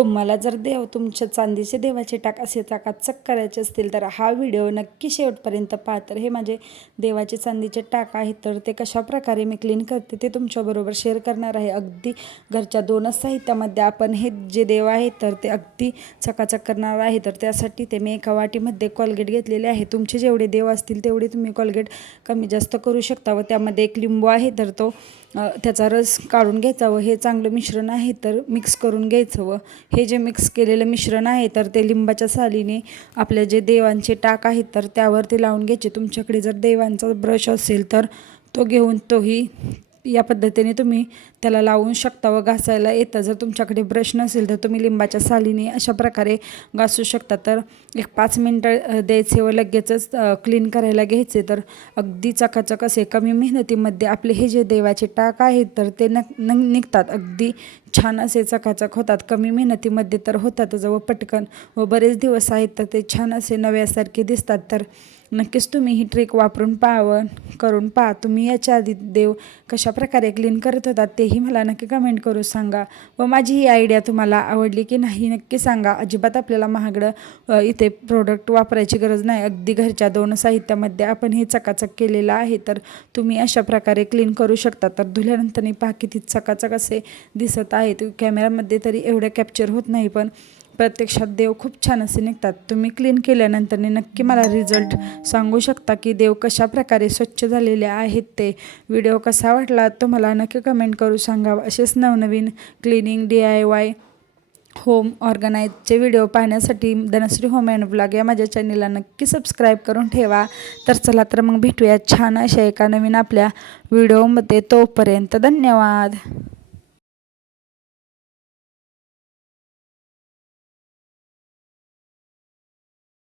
तुम्हाला जर तुमच्या चांदीचे देवाचे टाक असे चकाचक करायचे असतील तर हा व्हिडिओ नक्की शेवटपर्यंत पहा। तर हे माझे देवाचे चांदीचे टाक आहेत, तर ते कशा प्रकारे मी क्लीन करते ते तुमच्याबरोबर शेअर करणार आहे। अगदी घरच्या 2च साहित्यामध्ये आपण हे जे देव आहेत तर ते अगदी चकाचक करणार आहे। तर त्यासाठी ते मी एका वाटीमध्ये कोलगेट घेतलेले आहे। तुमचे जेवढे देव असतील तेवढे तुम्ही कोलगेट कमी जास्त करू शकता। व त्यामध्ये एक लिंबू आहे तर तो त्याचा रस काढून घ्यायचा व हे चांगलं मिश्रण आहे तर मिक्स करून घ्यायचं। व हे जे मिक्स केलेलं मिश्रण आहे तर ते लिंबाच्या सालीने आपले जे देवांचे टाक आहेत तर त्यावरती लावून घ्यायचे। तुमच्याकडे जर देवांचा ब्रश असेल तर तो घेऊन तोही या पद्धतीने तुम्ही त्याला लावून शकता व घासायला येतं। जर तुमच्याकडे ब्रश नसेल तर तुम्ही लिंबाच्या सालीने अशा प्रकारे घासू शकता। तर एक 5 मिनटं द्यायचे व लगेचच क्लीन करायला घ्यायचे। तर अगदी चकाचक असे कमी मेहनतीमध्ये आपले हे जे देवाचे टाक आहेत तर ते निघतात, अगदी छान असे चकाचक होतात। कमी मेहनतीमध्ये तर होतातच व पटकन व बरेच दिवस आहेत तर ते छान असे नव्यासारखे दिसतात। तर नक्कीच तुम्ही ही ट्रिक वापरून पाहावं, करून पहा। तुम्ही याच्या आधी देव कशा प्रकारे क्लीन करत होतात तेही मला नक्की कमेंट करून सांगा। व माझी ही आयडिया तुम्हाला आवडली की नाही नक्की सांगा। अजिबात आपल्याला महागडं इथे प्रोडक्ट वापरायची गरज नाही। अगदी घरच्या 2 साहित्यामध्ये आपण हे चकाचक केलेलं आहे तर तुम्ही अशा प्रकारे क्लीन करू शकता। तर धुल्यानंतर पहा किती चकाचक असे दिसत आहेत। कॅमेरामध्ये तरी एवढं कॅप्चर होत नाही पण प्रत्यक्षात देव खूप छान असे निघतात। तुम्ही क्लीन केल्यानंतर नक्की मला रिझल्ट सांगू शकता की देव कशा प्रकारे स्वच्छ झालेले आहेत ते। व्हिडिओ कसा वाटला तुम्हाला नक्की कमेंट करून सांगा। असेच नवनवीन क्लिनिंग DIY होम ऑर्गनाईजचे व्हिडिओ पाहण्यासाठी धनश्री होम अँड ब्लॉग या माझ्या चॅनलला नक्की सबस्क्राईब करून ठेवा। तर चला तर मग भेटूया छान अशा एका नवीन आपल्या व्हिडिओमध्ये। तोपर्यंत धन्यवाद।